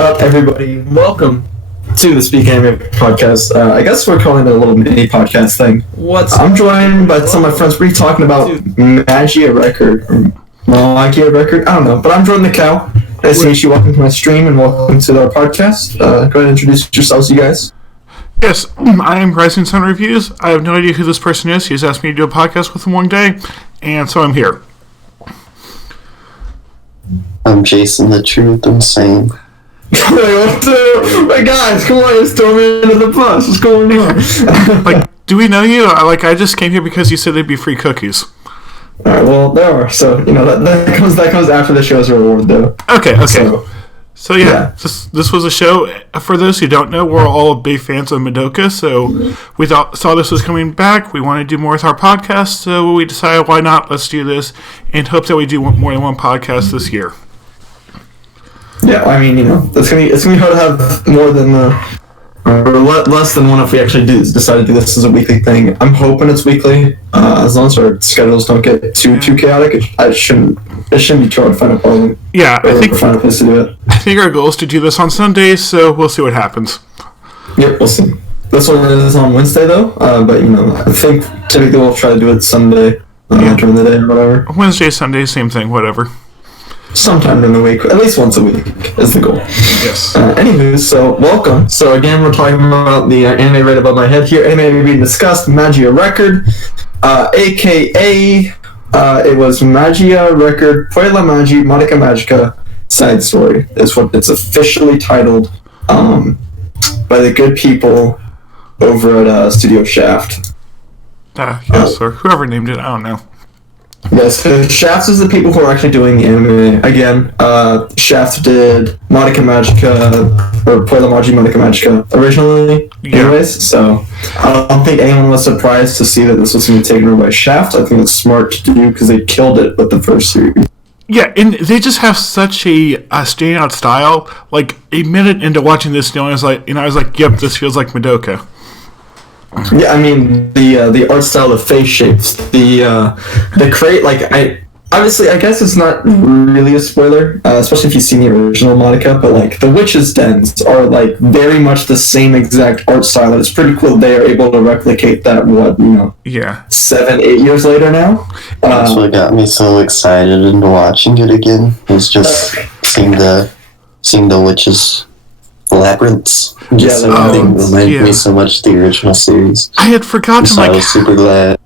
up, everybody? Welcome to the Speak Anime podcast. I guess we're calling it a little mini podcast thing. I'm joined by some of my friends. We're talking about Magia Record, or Magia Record. I don't know, but I'm JordanTheCow. Nice to meet you. Welcome to my stream and welcome to our podcast. Go ahead and introduce yourselves, you guys. Yes, I am RisingSunReviews. I have no idea who this person is. He's asked me to do a podcast with him one day, and so I'm here. I'm Jason The Trvth. I'm saying. Hey guys, come on, just throw me into the bus. What's going on? Do we know you? I just came here because you said there'd be free cookies. Alright, well, there are. So, that comes after the show's reward, though. Okay. So yeah. This was a show. For those who don't know, we're all big fans of Madoka, so we saw this was coming back. We want to do more with our podcast, so we decided, why not? Let's do this, and hope that we do more than one podcast this year. Yeah, I mean, it's gonna be hard to have more than less than one if we actually decide to do this as a weekly thing. I'm hoping it's weekly, as long as our schedules don't get too chaotic. It shouldn't be too hard to find a problem. Yeah, I find a place to do it. I think our goal is to do this on Sundays, so we'll see what happens. Yep, we'll see. This one is on Wednesday though, but I think typically we'll try to do it Sunday during the day or whatever. Wednesday, Sunday, same thing, whatever. Sometime during the week, at least once a week is the goal. Yes. Anywho, so welcome. So again, we're talking about the anime right above my head here. Anime being discussed, Magia Record, aka it was Magia Record Puella Magi Madoka Magica Side Story is what it's officially titled by the good people over at Studio Shaft. Yes, or whoever named it, I don't know. Yes, so Shaft is the people who are actually doing the anime. Again, Shaft did Madoka Magica, or Puella Magi Madoka Magica originally, anyways, so I don't think anyone was surprised to see that this was going to be taken over by Shaft. I think it's smart to do because they killed it with the first series. Yeah, and they just have such a standout style. Like, a minute into watching this, I was like, yep, this feels like Madoka. Yeah, I mean the art style, the face shapes, the crate. I guess it's not really a spoiler, especially if you've seen the original Madoka. But the witches' dens are very much the same exact art style, and it's pretty cool they are able to replicate that. 7-8 years later now. That's what got me so excited into watching it again. Was just seeing the witches' labyrinths. Just everything reminded me so much of the original series. I had forgotten. So I was super glad.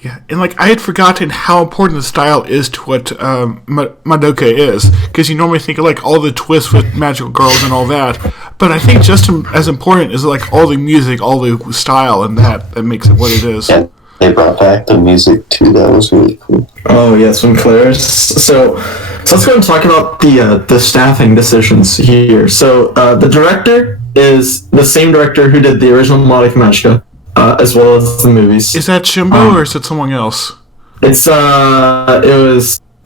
Yeah, and I had forgotten how important the style is to what Madoka is, because you normally think of all the twists with magical girls and all that, but I think just as important is all the music, all the style, and that makes it what it is. Yeah, they brought back the music too. That was really cool. Oh yes, when Claire's so let's go and talk about the staffing decisions here. So the director is the same director who did the original Madoka Magica, as well as the movies. Is that Shimbo or is it someone else? It was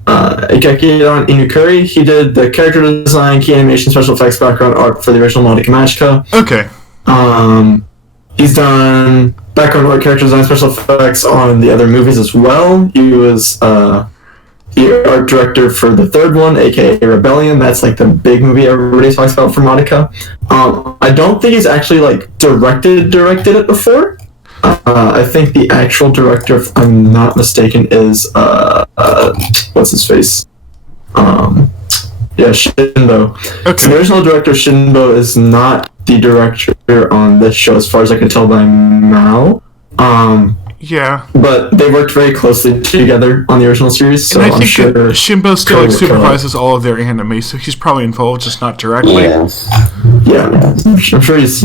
Ikeki Inukuri. He did the character design, key animation, special effects, background art for the original Madoka Magica. Okay. He's done background art, character design, special effects on the other movies as well. He was the art director for the third one, aka Rebellion. That's the big movie everybody talks about for Madoka. I don't think he's actually directed it before. I think the actual director, if I'm not mistaken, is what's his face? Shinbo. Okay. So the original director Shinbo is not the director on this show, as far as I can tell by now. Yeah. But they worked very closely together on the original series, so and I think sure Shinbo still supervises all of their anime, so he's probably involved, just not directly. Yeah. I'm sure he's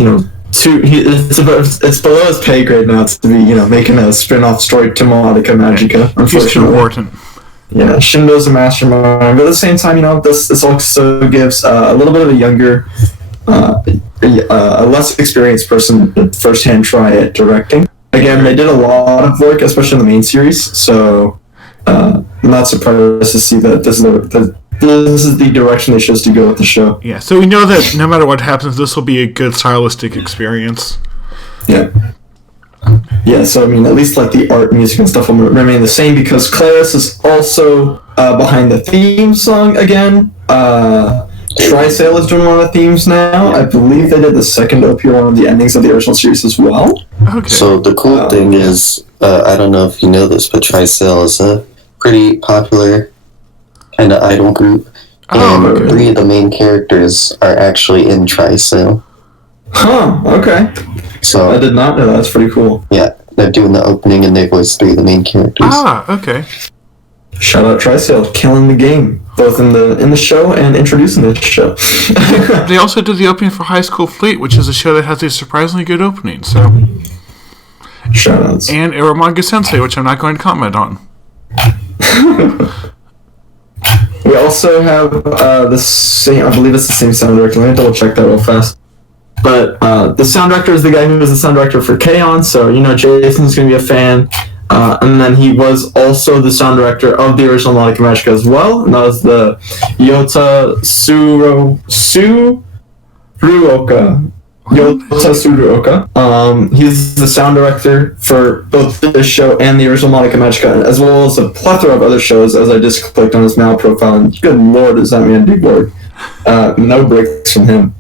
it's below his pay grade now to be making a spin-off story to Madoka Magica. Unfortunately, he's too important. Yeah, Shinbo's a mastermind, but at the same time, this also gives a little bit of a younger, a less experienced person a first-hand try at directing. Again, they did a lot of work, especially in the main series, so I'm not surprised to see that this is the direction they chose to go with the show. Yeah, so we know that no matter what happens, this will be a good stylistic experience. Yeah. Yeah, so at least the art, music, and stuff will remain the same, because Claris is also behind the theme song again. Trisale is doing one of the themes now. I believe they did the second OP or one of the endings of the original series as well. Okay. So the cool thing is, I don't know if you know this, but Trisale is a pretty popular kind of idol group. And 3 of the main characters are actually in Trisale. Huh, okay. So I did not know that. That's pretty cool. Yeah, they're doing the opening and they voice 3 of the main characters. Okay. Shout out Trisale, killing the game, both in the show and introducing the show. They also did the opening for High School Fleet, which is a show that has a surprisingly good opening. So, shout outs. And Eromanga Sensei, which I'm not going to comment on. We also have the same, I believe it's the same sound director. Let me double check that real fast. But the sound director is the guy who was the sound director for K-On!, so Jason's going to be a fan. And then he was also the sound director of the original Magica as well, and that was the Yota Tsuruoka. He's the sound director for both this show and the original Magica, as well as a plethora of other shows, as I just clicked on his Mal profile, and good lord, is that man do work. No breaks from him.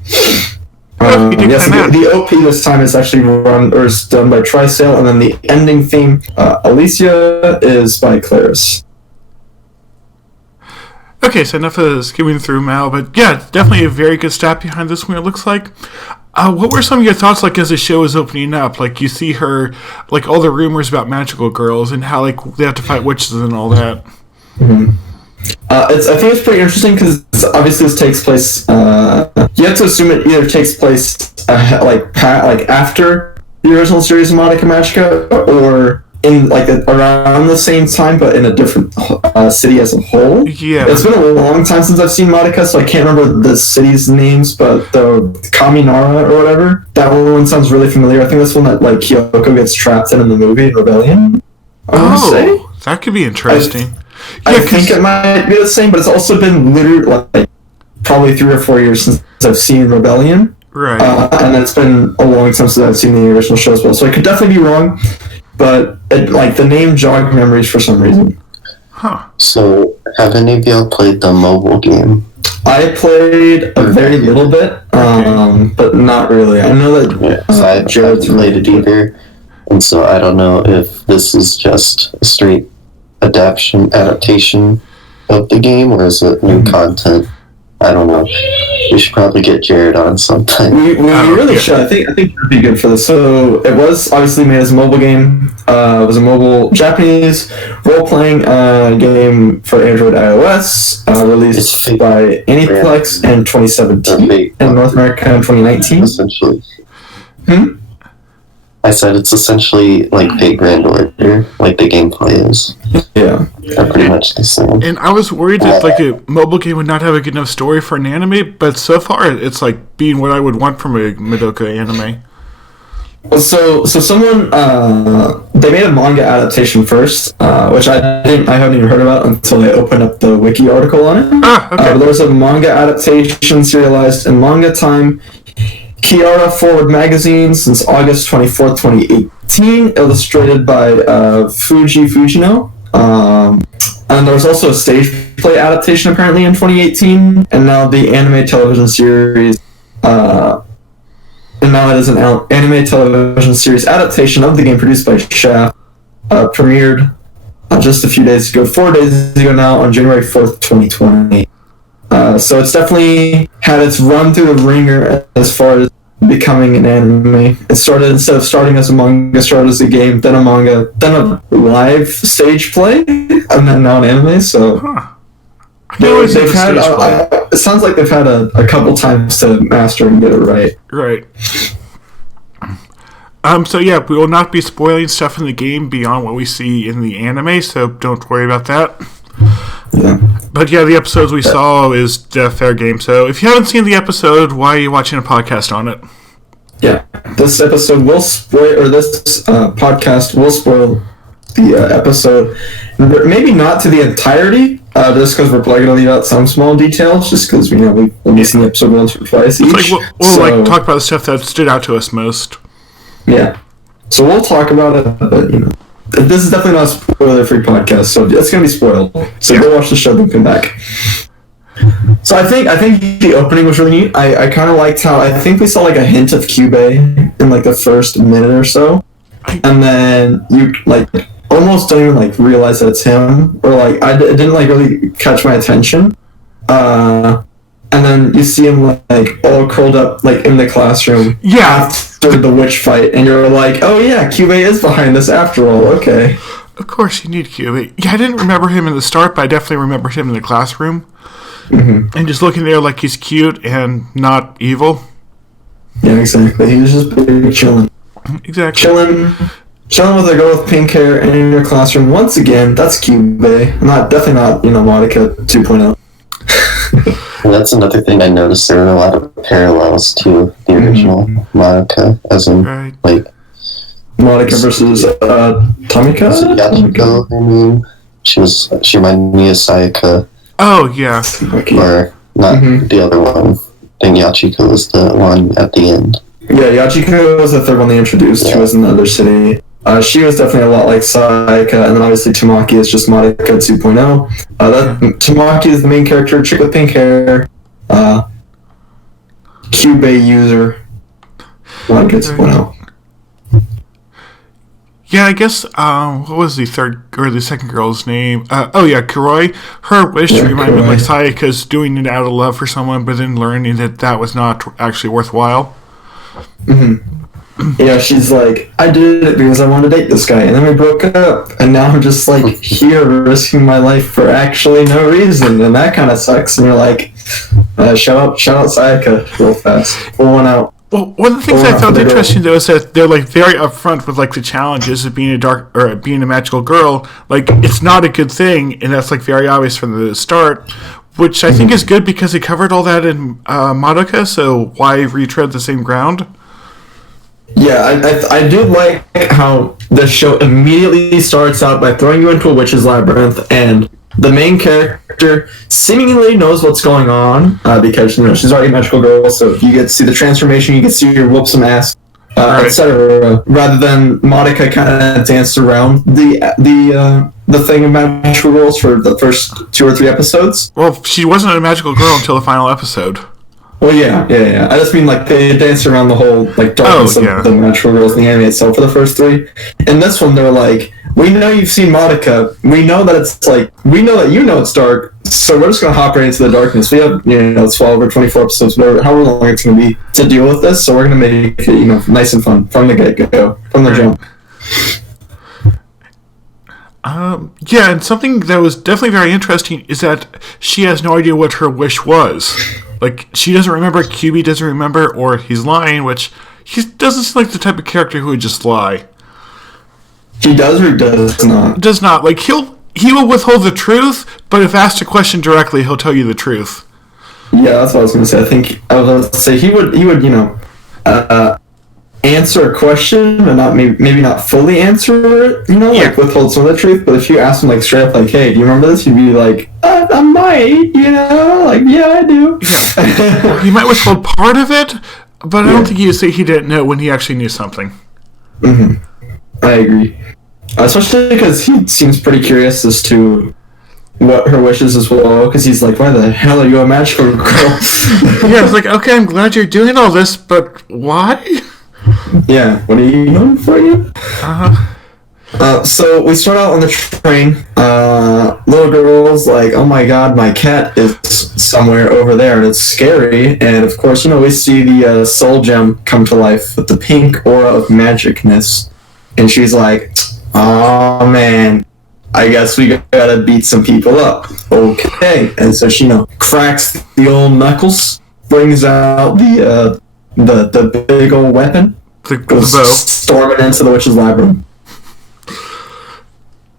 Yes, the OP this time is actually is done by Trisale, and then the ending theme, Alicia, is by Claris. Okay, so enough of skimming through Mal, but yeah, definitely a very good stat behind this one, it looks like. What were some of your thoughts, like, as the show is opening up? Like, you see her, like, all the rumors about magical girls and how, like, they have to fight witches and all that. Mm-hmm. I think it's pretty interesting because obviously this takes place. You have to assume it either takes place after the original series of Magica, or in around the same time, but in a different city as a whole. Yeah, it's been a long time since I've seen Madoka, so I can't remember the cities' names, but the Kaminara or whatever, that one sounds really familiar. I think that's one that Kyoko gets trapped in the movie Rebellion. That could be interesting. I think it might be the same, but it's also been literally probably 3 or 4 years since I've seen Rebellion. Right. And it's been a long time since I've seen the original show as well. So I could definitely be wrong, but the name jogged memories for some reason. Huh. So, have any of y'all played the mobile game? I played a very little bit, but not really. I know that I haven't played it either, and so I don't know if this is just a straight adaptation of the game, or is it new content? I don't know. We should probably get Jared on sometime. We really should. I think it would be good for this. So it was obviously made as a mobile game. It was a mobile Japanese role-playing game for Android iOS, released by Aniplex in 2017 and North America in 2019. Essentially. I said it's essentially like Fate Grand Order, like the gameplay is. Yeah. They're pretty much the same. And I was worried that a mobile game would not have a good enough story for an anime, but so far it's being what I would want from a Madoka anime. So someone they made a manga adaptation first, which I haven't even heard about until I opened up the wiki article on it. Okay. There was a manga adaptation serialized in Manga Time, Kiara Forward Magazine since August 24th, 2018, illustrated by Fuji Fujino. And there was also a stage play adaptation apparently in 2018, and now the anime television series. And now it is an anime television series adaptation of the game produced by Shaft, premiered just a few days ago, 4 days ago now, on January 4th, 2020. So it's definitely had its run through the ringer as far as becoming an anime. It started, instead of starting as a manga, started as a game, then a manga, then a live stage play, and then now an anime, so... They've had. It sounds like they've had a couple times to master and get it right. Right. So yeah, we will not be spoiling stuff in the game beyond what we see in the anime, so don't worry about that. Yeah. But yeah, the episodes we saw is fair game. So if you haven't seen the episode, why are you watching a podcast on it? Yeah, this episode will spoil, or this podcast will spoil the episode. Maybe not to the entirety. Just because we're probably going to leave out some small details, just because we've only seen the episode once or twice each. We'll talk about the stuff that stood out to us most. Yeah. So we'll talk about it, but, this is definitely not a spoiler-free podcast, so it's going to be spoiled. So go watch the show and come back. So I think the opening was really neat. I kind of liked how I think we saw like a hint of Kyubey in like the first minute or so, and then you like almost don't even like realize that it's him, or like it didn't like really catch my attention. And then you see him like all curled up like in the classroom. Yeah. After the witch fight, and you're like, oh yeah, Kyubey is behind this after all. Okay. Of course, you need Kyubey. Yeah, I didn't remember him in the start, but I definitely remembered him in the classroom. Mm-hmm. And just looking there like he's cute and not evil. Yeah, exactly. He was just pretty chilling. Exactly. Chilling with a girl with pink hair in your classroom. Once again, that's Kyubey. Definitely not, Madoka 2.0. And that's another thing I noticed. There were a lot of parallels to the original Madoka, as in, like... Madoka versus Tamika? Yachiko, I mean. She reminded me of Sayaka. Oh, yeah. Or, not the other one. I think Yachiko was the one at the end. Yeah, Yachiko was the third one they introduced. Yeah. She was in the other city. She was definitely a lot like Sayaka, and then obviously Tamaki is just Madoka 2.0. Tamaki is the main character, chick with pink hair, Kyubey user, Madoka 2.0. Yeah, I guess, what was the second girl's name? Kuroi. Her wish reminded me of like Sayaka's doing it out of love for someone, but then learning that was not actually worthwhile. Mm-hmm. Yeah, she's like, I did it because I wanted to date this guy, and then we broke up, and now I'm just like here risking my life for actually no reason, and that kind of sucks. And you're like, shout out Sayaka real fast. Pull one out. Well, one of the things I found interesting though is that they're like very upfront with like the challenges of being being a magical girl. Like it's not a good thing, and that's like very obvious from the start. Which I think is good because they covered all that in Madoka, so why retread the same ground? Yeah, I do like how the show immediately starts out by throwing you into a witch's labyrinth, and the main character seemingly knows what's going on because she's already a magical girl, so you get to see the transformation, you get to see her whoop some ass, etc. Rather than Madoka kind of danced around the thing of magical girls for the first 2 or 3 episodes. Well, she wasn't a magical girl until the final episode. Well, yeah. I just mean, like, they danced around the whole, like, darkness of the natural girls in the anime itself for the first 3. In this one, they're like, we know you've seen Madoka. We know that it's, like, we know that you know it's dark, so we're just going to hop right into the darkness. We have, 12 or 24 episodes, whatever, however long it's going to be to deal with this, so we're going to make it, nice and fun from the get-go, from the jump. Yeah, and something that was definitely very interesting is that she has no idea what her wish was. Like, she doesn't remember, Kyubey doesn't remember, or he's lying, which he doesn't seem like the type of character who would just lie. He does or does not? Does not. Like, he will withhold the truth, but if asked a question directly, he'll tell you the truth. Yeah, that's what I was going to say. I was going to say he would answer a question, but not maybe not fully answer it, like withhold some of the truth. But if you ask him like straight up, like, "Hey, do you remember this?" He'd be like, "I might," like, "Yeah, I do." He might withhold part of it, but I don't think he'd say he didn't know when he actually knew something. Mm-hmm. I agree, especially because he seems pretty curious as to what her wishes as well, because he's like, why the hell are you a magical girl? Yeah, it's like, okay, I'm glad you're doing all this, but why? Yeah, what are you known for again? So we start out on the train. Little girl's like, oh my god, my cat is somewhere over there, and it's scary. And of course, we see the soul gem come to life with the pink aura of magicness. And she's like, oh man, I guess we gotta beat some people up. Okay. And so she, cracks the old knuckles, brings out the big old weapon, goes bow, storming into the witch's labyrinth.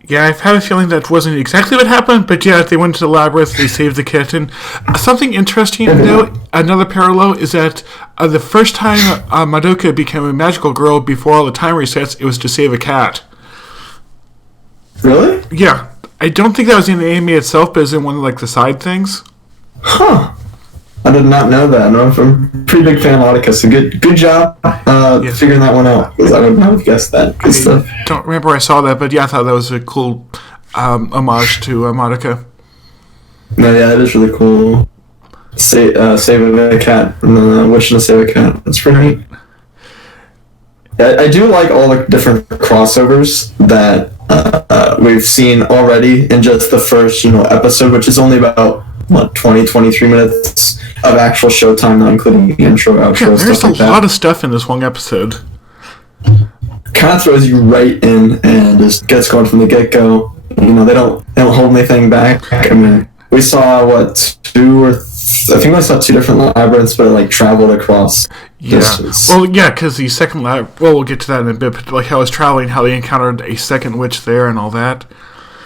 Yeah, I've had a feeling that wasn't exactly what happened, but yeah, they went to the labyrinth, they saved the kitten. Something interesting, though, another parallel, is that the first time Madoka became a magical girl before all the time resets, it was to save a cat. Really? Yeah. I don't think that was in the anime itself, but it's in one of the side things. Huh. I did not know that. I'm a pretty big fan of Madoka, so good job figuring that one out, because I would not have guessed that. I don't remember I saw that, but yeah, I thought that was a cool homage to Madoka. No, yeah, that is really cool. Save a cat, and then wishing to save a cat. That's pretty neat. I do like all the different crossovers that we've seen already in just the first, episode, which is only about 23 minutes of actual showtime, not including the intro, outro. Yeah, there's stuff like a lot of stuff in this one episode. Kind of throws you right in and just gets going from the get go. They don't hold anything back. I mean, we saw I think I saw 2 different labyrinths, but it traveled across distance. Well, yeah, because the second we'll get to that in a bit, but how it was traveling, how they encountered a second witch there and all that.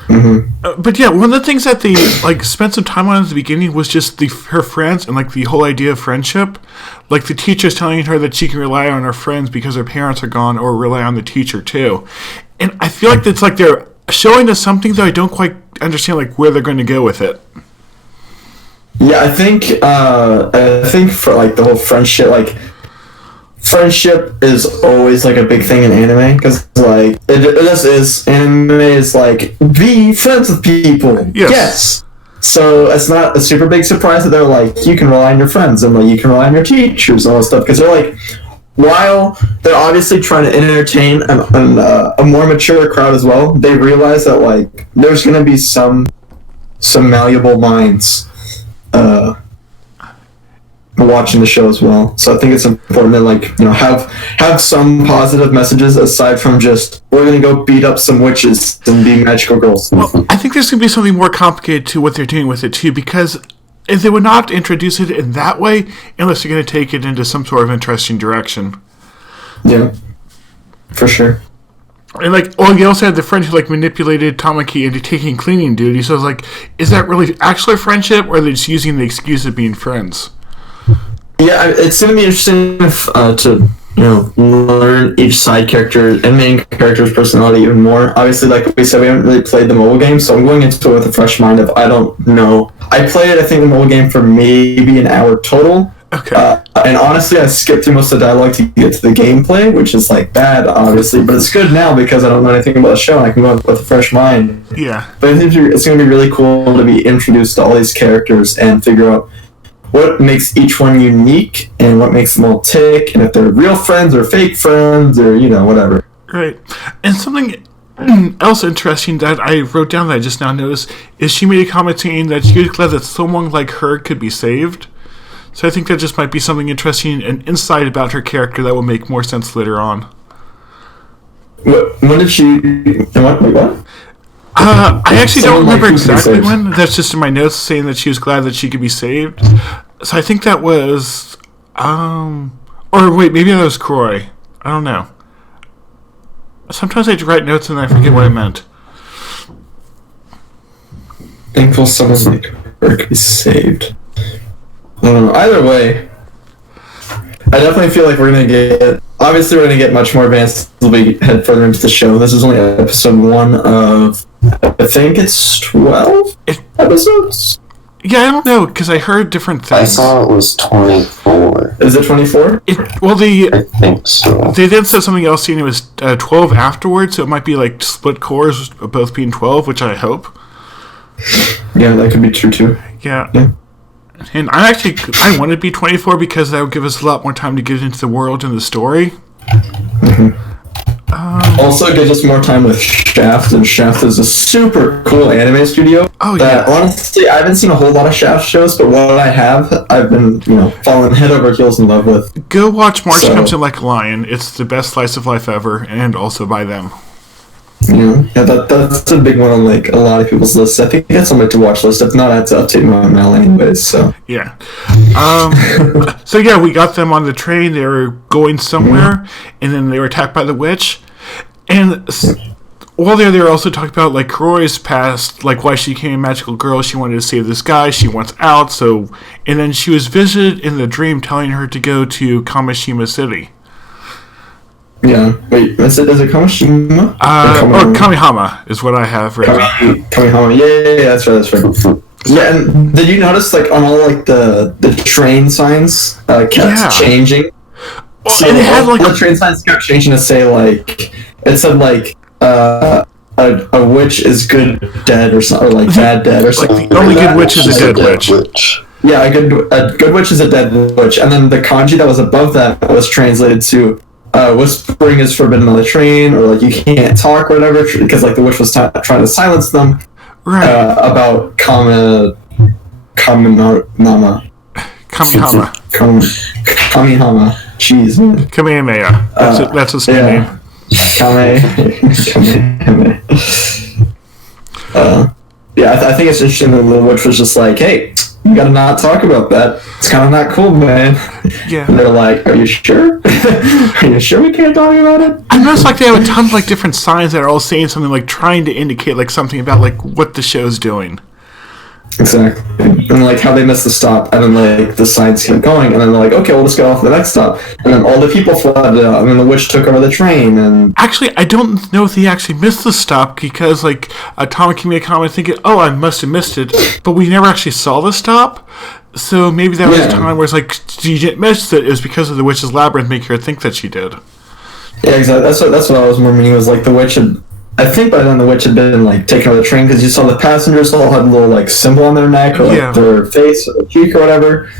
Mm-hmm. But yeah, one of the things that they spent some time on at the beginning was just her friends and the whole idea of friendship. Like the teacher's telling her that she can rely on her friends because her parents are gone, or rely on the teacher too. And I feel like it's they're showing us something that I don't quite understand where they're going to go with it. Yeah, I think for the whole friendship, friendship is always a big thing in anime, because this is anime is be friends with people. Yes. So it's not a super big surprise that they're you can rely on your friends and you can rely on your teachers and all that stuff, because they're while they're obviously trying to entertain a more mature crowd as well, they realize that there's gonna be some malleable minds watching the show as well. So I think it's important to have some positive messages aside from just we're gonna go beat up some witches and be magical girls. Well, I think there's gonna be something more complicated to what they're doing with it too, because if they would not introduce it in that way unless they're gonna take it into some sort of interesting direction. Yeah, for sure. And you also had the friend who manipulated Tamaki into taking cleaning duty. So it's is that really actually a friendship, or are they just using the excuse of being friends? Yeah, it's going to be interesting to learn each side character and main character's personality even more. Obviously, like we said, we haven't really played the mobile game, so I'm going into it with a fresh mind of I don't know. I played, I think, the mobile game for maybe an hour total. Okay. And honestly, I skipped through most of the dialogue to get to the gameplay, which is bad, obviously, but it's good now because I don't know anything about the show and I can go with a fresh mind. Yeah. But I think it's going to be really cool to be introduced to all these characters and figure out what makes each one unique and what makes them all tick, and if they're real friends or fake friends or, whatever. Right. And something else interesting that I wrote down that I just now noticed is she made a comment saying that she was glad that someone like her could be saved. So I think that just might be something interesting and insight about her character that will make more sense later on. When did she... What? I actually don't remember exactly when. That's just in my notes saying that she was glad that she could be saved. So I think that was... or wait, maybe that was Croy. I don't know. Sometimes I write notes and I forget what I meant. Thankful someone like her could be saved. I don't know. Either way, I definitely feel like we're going to get... Obviously, we're going to get much more advanced as we head further into the show. This is only episode 1 of... I think it's 12 episodes? Yeah, I don't know, because I heard different things. I saw it was 24. Is it 24? I think so. They then said something else, saying it was 12 afterwards, so it might be split cores of both being 12, which I hope. Yeah, that could be true, too. Yeah. And I want it to be 24 because that would give us a lot more time to get into the world and the story. Mm-hmm. Also, gives us more time with Shaft, and Shaft is a super cool anime studio. Oh, yeah. Honestly, I haven't seen a whole lot of Shaft shows, but what I have, I've been, falling head over heels in love with. Go watch March Comes In Like a Lion. It's the best slice of life ever, and also by them. Yeah, that's a big one on a lot of people's lists. I think that's on my to-watch list. If not, I have to update my mail anyways. So yeah, so yeah, we got them on the train. They were going somewhere, and then they were attacked by the witch. And while they were also talking about Croy's past, why she became a magical girl. She wanted to save this guy. She wants out. And then she was visited in the dream, telling her to go to Kamishima City. Yeah, wait, is it Kamishima? Or Kamihama is what I have written. Kamihama, yeah, that's right. Yeah, and did you notice, on all, the train signs kept changing? Well, so and it had, the train signs kept changing to say, it said, a witch is good dead or something, or like bad dead or something. Like the only good witch is a dead witch. Yeah, a good witch is a dead witch, and then the kanji that was above that was translated to whispering is forbidden on the train, or like you can't talk or whatever, because like the witch was trying to silence them. Right. About Kamihama. Kamihama. Jeez, man. Kamehameha. That's his name. Kamehameha. I think it's interesting that the witch was just like, hey, you gotta not talk about that. It's kind of not cool, man. Yeah. And they're like, are you sure? Are you sure we can't talk about it? I noticed like they have a ton of like different signs that are all saying something like trying to indicate like something about like what the show's doing. Exactly. And like how they missed the stop, and then like the signs kept going, and then they're like, okay, we'll just go off to the next stop. And then all the people flooded out, and then the witch took over the train, and... Actually, I don't know if he actually missed the stop, because like Tamaki made a comment thinking, oh, I must have missed it, but we never actually saw the stop. So maybe that was a time where it's like, she didn't miss it, it was because of the witch's labyrinth making her think that she did. Yeah, exactly. That's what I was more meaning, was like the witch had... I think by then the witch had been like taken over the train, because you saw the passengers all had a little like symbol on their neck or like their face or their cheek or whatever,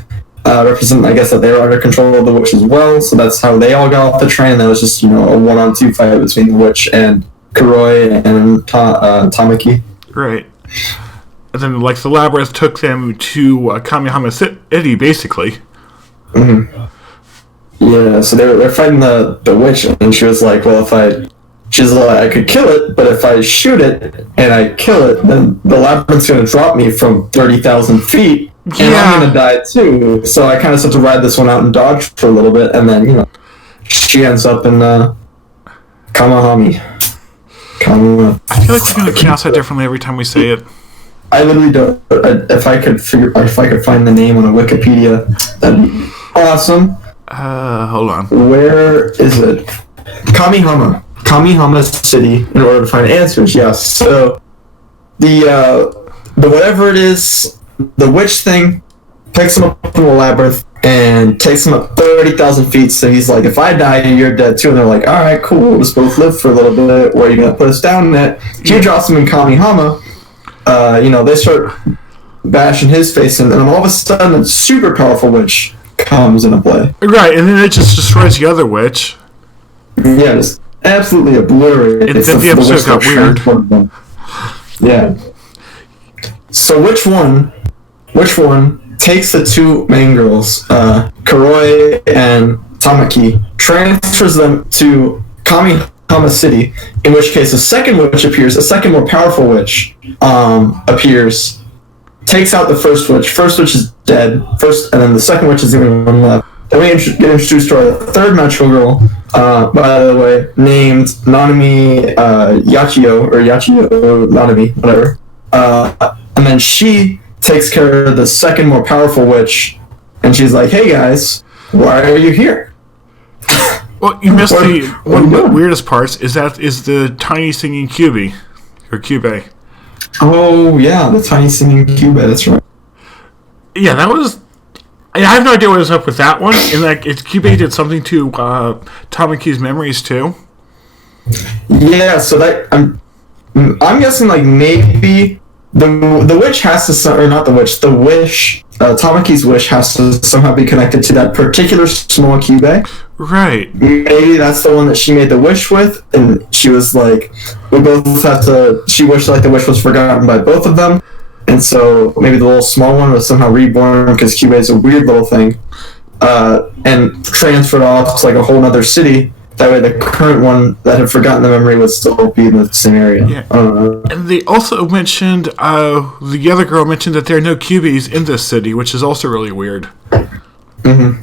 represent, I guess, that they were under control of the witch as well. So that's how they all got off the train. That was just, a 1-on-2 fight between the witch and Kuroi and Tamaki. Right. And then like the labyrinth took them to Kamihama City, basically. Mm-hmm. Yeah. So they're fighting the witch, and she was like, well, she's like, I could kill it, but if I shoot it and I kill it, then the labyrinth's going to drop me from 30,000 feet, and I'm going to die too. So I kind of have to ride this one out and dodge for a little bit, and then, she ends up in Kamahami. I feel like we're going to pronounce that differently every time we say it. I literally don't. If I could find the name on a Wikipedia, that'd be awesome. Hold on. Where is it? Kamihama City, in order to find answers. Yes. So the whatever it is, the witch thing picks him up from the labyrinth and takes him up 30,000 feet. So he's like, if I die, you're dead too. And they're like, all right, cool. We'll just both live for a little bit. Where are you gonna put us down at? She drops him in Kamihama. They start bashing his face, and then all of a sudden, a super powerful witch comes into play. Right, and then it just destroys the other witch. Yeah, just absolutely obliterated. Then the episode got weird. Yeah. So which one takes the two main girls, Kuroi and Tamaki, transfers them to Kamihama City, in which case a second witch appears, a second more powerful witch appears, takes out the first witch. First witch is dead, and then the second witch is the only one left. Then we get introduced to our third magical girl, by the way, named Nanami Yachio Nanami, whatever. And then she takes care of the second more powerful witch, and she's like, hey guys, why are you here? Well, you missed one of the weirdest parts is the tiny singing Cube. Oh yeah, the tiny singing Cube, that's right. Yeah, that was... I have no idea what was up with that one. And like, Cube did something to Tamaki's memories too. Yeah, so that I'm guessing like maybe the witch has to, or not the witch, the wish, Tamaki's wish has to somehow be connected to that particular small Cube. Right. Maybe that's the one that she made the wish with, and she was like, we both have to. She wished like the wish was forgotten by both of them. And so maybe the little small one was somehow reborn, because Cube is a weird little thing, and transferred off to like a whole other city. That way the current one that had forgotten the memory would still be in the same area. Yeah. And they also mentioned, the other girl mentioned that there are no Cubies in this city, which is also really weird. Mm-hmm.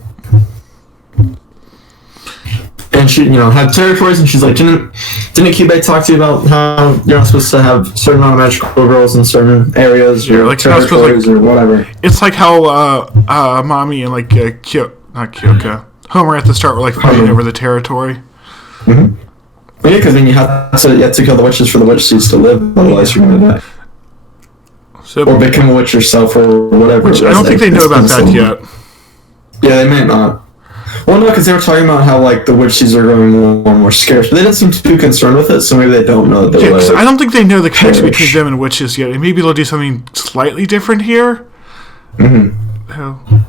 And she, had territories, and she's like, didn't Cube talk to you about how you're not supposed to have certain amount of magical girls in certain areas, or like territories, or whatever? It's like how Mami and like not Kyoka, Homer at the start were like fighting over the territory. Mm-hmm. Well, yeah, because then you have to kill the witches for the witch seeds to live, otherwise you're gonna die. So, or become a witch yourself, or whatever. Which I don't think they know about that yet. Yeah, they might not. Well, no, because they were talking about how like the witches are growing more and more scarce, but they didn't seem too concerned with it. So maybe they don't know that they're like, I don't think they know the connection between them and witches yet. And maybe they'll do something slightly different here. Oh.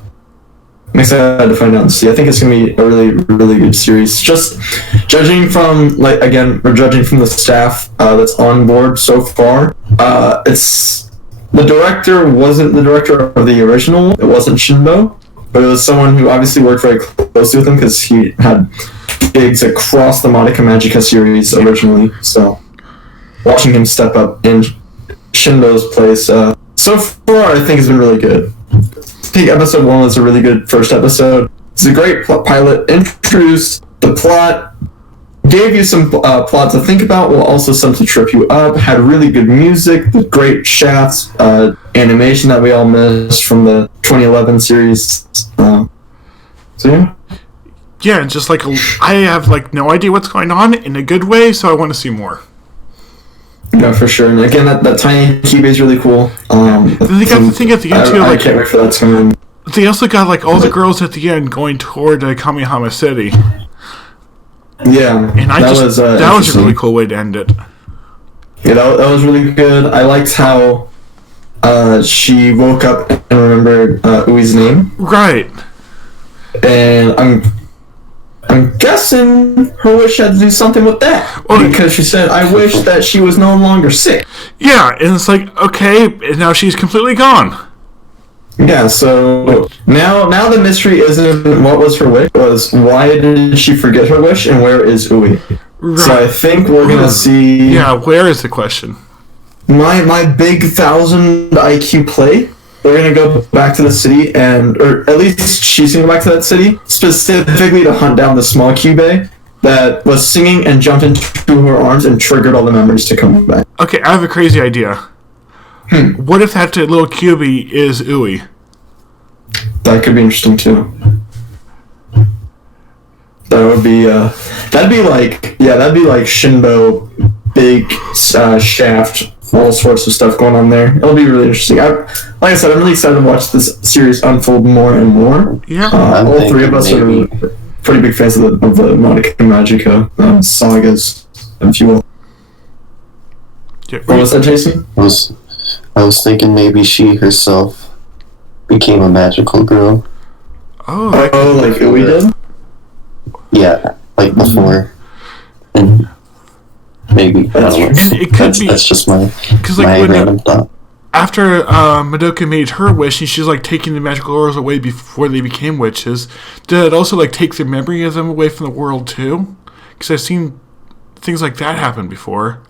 I'm excited to find out and see. I think it's gonna be a really, really good series. Just judging from we're judging from the staff that's on board so far. It's the director wasn't the director of the original. It wasn't Shinbo, but it was someone who obviously worked very closely with him because he had gigs across the Madoka Magica series originally. So watching him step up in Shinbo's place so far, I think has been really good. I think episode 1 was a really good first episode. It's a great pilot. Introduced the plot, gave you some plot to think about, while also some to trip you up. Had really good music, the great Shaft animation that we all missed from the 2011 series. So yeah. Yeah, just like I have like no idea what's going on in a good way, so I want to see more. Yeah, for sure. And again, that tiny keyblade is really cool. They got the thing at the end too. I can't wait for that to come in. They also got like all the girls at the end going toward Kamihama City. Yeah, and that was a really cool way to end it. Yeah, that was really good. I liked how she woke up and remembered Ui's name. Right. And I'm guessing her wish had to do something with that. Because she said, I wish that she was no longer sick. Yeah, and it's like, okay, and now she's completely gone. Yeah, so now the mystery isn't what was her wish, it was why did she forget her wish and where is Ui? Right. So I think we're going to see... Yeah, where is the question? My big 1,000 IQ play. They're going to go back to the city, or at least she's going to go back to that city, specifically to hunt down the small Kyubey that was singing and jumped into her arms and triggered all the memories to come back. Okay, I have a crazy idea. What if that little Kyubey is Ui? That could be interesting, too. That would be, that'd be like Shinbo, big Shaft, all sorts of stuff going on there. It'll be really interesting. Like I said, I'm really excited to watch this series unfold more and more. Yeah, all three of us are pretty big fans of the Madoka Magica sagas, if you will. Yeah, what was that, Jason? I was thinking maybe she herself became a magical girl. Oh, like Ui did? Yeah, like before. And maybe, I don't know. It could be. That's just my random thought. After Madoka made her wish, and she's like taking the magical girls away before they became witches, did it also like take the memory of them away from the world too? Because I've seen things like that happen before.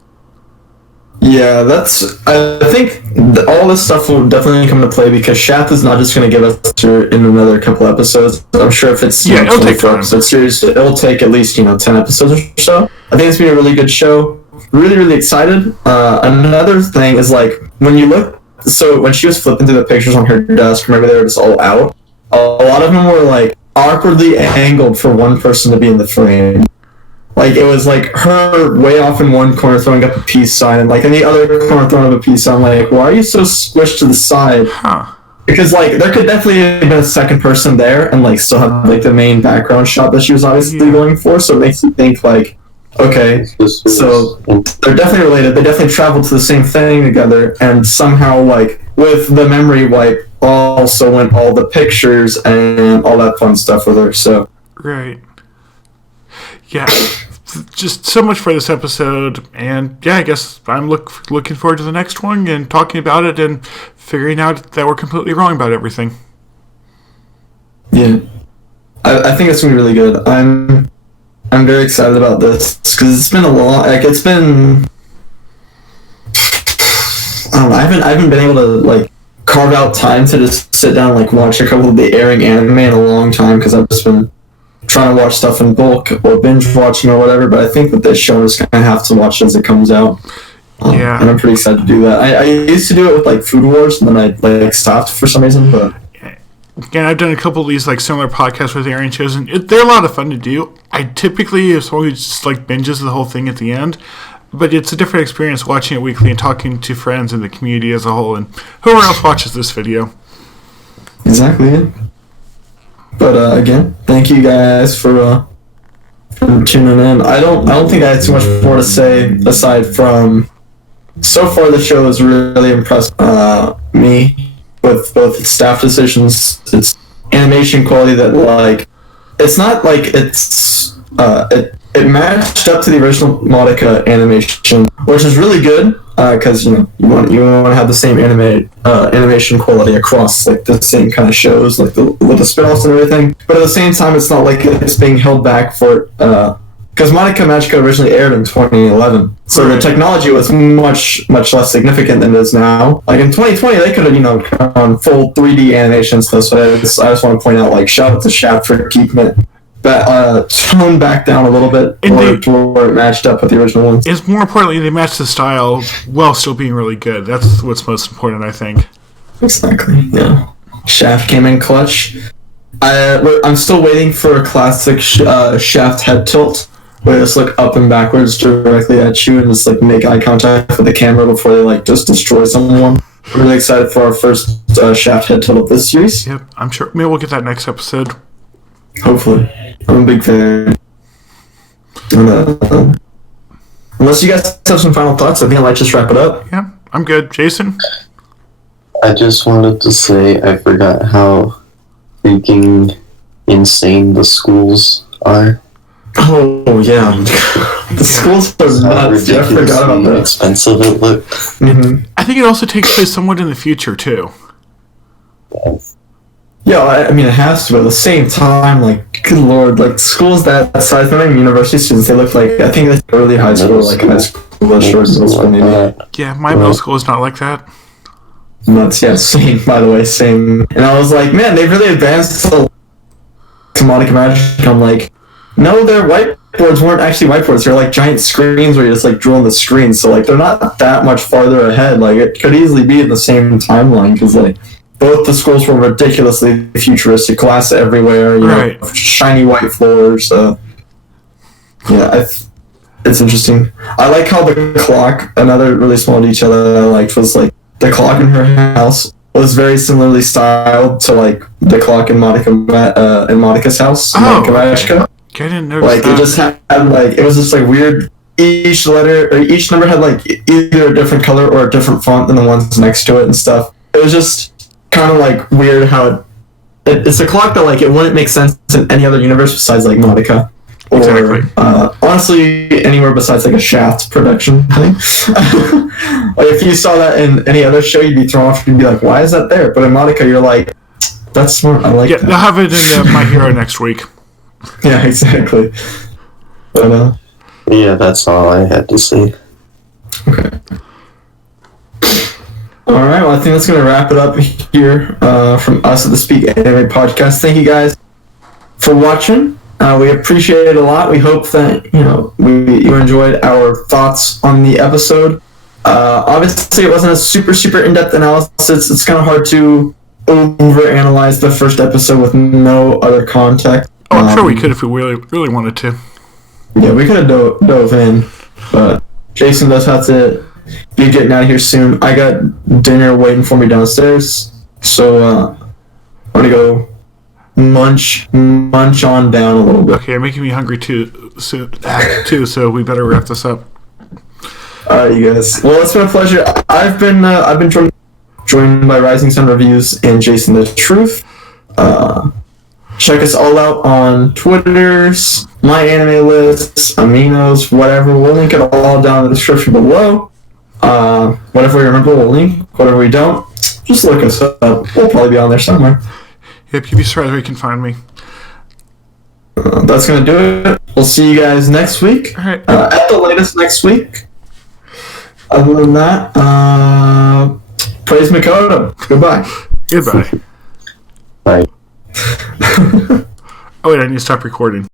Yeah, I think all this stuff will definitely come into play because Shaft is not just going to give us in another couple episodes. I'm sure if it's it'll take time. Series, it'll take at least 10 episodes or so. I think it's been a really good show. Really, really excited. Another thing is like when you look. So when she was flipping through the pictures on her desk, remember they were just all out. A lot of them were like awkwardly angled for one person to be in the frame. Like, it was, like, her way off in one corner throwing up a peace sign, and, like, in the other corner throwing up a peace sign. Like, why are you so squished to the side? Huh. Because, like, there could definitely have been a second person there and, like, still have, like, the main background shot that she was obviously going for, so it makes you think, like, okay, so they're definitely related. They definitely traveled to the same thing together, and somehow, like, with the memory wipe also went all the pictures and all that fun stuff with her, so... Right. Yeah, just so much for this episode, and yeah, I guess I'm looking forward to the next one and talking about it and figuring out that we're completely wrong about everything. Yeah, I think it's gonna be really good. I'm very excited about this because it's been a long. Like it's been. I don't know. I haven't been able to like carve out time to just sit down and like watch a couple of the airing anime in a long time because I've just been trying to watch stuff in bulk or binge watching or whatever, but I think that this show is going to have to watch as it comes out. Yeah. And I'm pretty excited to do that. I used to do it with like Food Wars, and then I like stopped for some reason, but... Again, I've done a couple of these like similar podcasts with airing shows, and they're a lot of fun to do. I typically am someone who just like binges the whole thing at the end, but it's a different experience watching it weekly and talking to friends in the community as a whole, and whoever else watches this video. Exactly. But again, thank you guys for tuning in. I don't think I had too much more to say aside from so far the show has really impressed me with both its staff decisions, its animation quality. That like it's not like it matched up to the original Madoka animation, which is really good because you want to have the same animation quality across like the same kind of shows, like with the spin-offs and everything. But at the same time, it's not like it's being held back for because Magica originally aired in 2011, so the technology was much less significant than it is now. Like in 2020, they could have gone full 3D animation stuff. So I just want to point out, like, shout out to Shaft for keeping it toned back down a little bit to where it matched up with the original ones. It's more importantly, they matched the style while still being really good. That's what's most important, I think. Exactly. Yeah. Shaft came in clutch. I'm still waiting for a classic Shaft head tilt, where they just look up and backwards directly at you and just like make eye contact with the camera before they like just destroy someone. I'm really excited for our first Shaft head tilt of this series. Yep, I'm sure. Maybe we'll get that next episode. Hopefully. I'm a big fan. And, unless you guys have some final thoughts, I think I might just wrap it up. Yeah, I'm good. Jason? I just wanted to say I forgot how freaking insane the schools are. Oh, yeah. The schools are nuts. I forgot about that. Expensive it looked. Mm-hmm. I think it also takes place somewhat in the future, too. Yeah, I mean, it has to, but at the same time, like, good lord, like, schools that size, not even university students, they look like, I think that's early high school, like high school, short middle school, maybe. Yeah, my middle school is not like that. Nuts, yeah, same, by the way, same. And I was like, man, they've really advanced to Magica Magic. I'm like, no, their whiteboards weren't actually whiteboards, they're like giant screens where you just, like, draw on the screen, so, like, they're not that much farther ahead, like, it could easily be in the same timeline, because, like, both the schools were ridiculously futuristic, glass everywhere, you know, shiny white floors. Yeah, it's interesting. I like how the clock, another really small detail that I liked was like the clock in her house was very similarly styled to like the clock in Monica's house. Magica. I didn't notice like that. It just had like it was just like weird. Each letter or each number had like either a different color or a different font than the ones next to it and stuff. It was just kind of like weird how it's a clock that like it wouldn't make sense in any other universe besides like Madoka or exactly. Honestly anywhere besides like a Shaft production thing. Like if you saw that in any other show, you'd be thrown off. You'd be like, why is that there? But in Madoka, you're like, that's smart. I like that. They'll have it in My Hero next week. Yeah, exactly. But yeah, that's all I had to say. Okay. Alright, well I think that's going to wrap it up here from us at the Speak Anime Podcast. Thank you guys for watching. We appreciate it a lot. We hope that you enjoyed our thoughts on the episode. Obviously it wasn't a super in-depth analysis. It's kind of hard to overanalyze the first episode with no other context. Oh, I'm sure we could if we really wanted to. Yeah, we could have dove in, but Jason does have to be getting out of here soon. I got dinner waiting for me downstairs, so I'm gonna go munch on down a little bit. Okay, you're making me hungry too, so we better wrap this up. Alright, you guys. Well, it's been a pleasure. I've been joined by RisingSunReviews and Jason The Trvth. Check us all out on Twitters, My Anime Lists, Aminos, whatever. We'll link it all down in the description below. Whatever we remember, we'll link. Whatever we don't, just look us up. We'll probably be on there somewhere. Yep, you'd be surprised where you can find me. That's going to do it. We'll see you guys next week. All right. At the latest next week. Other than that, praise Makoto. Goodbye. Goodbye. Bye. Oh wait, I need to stop recording.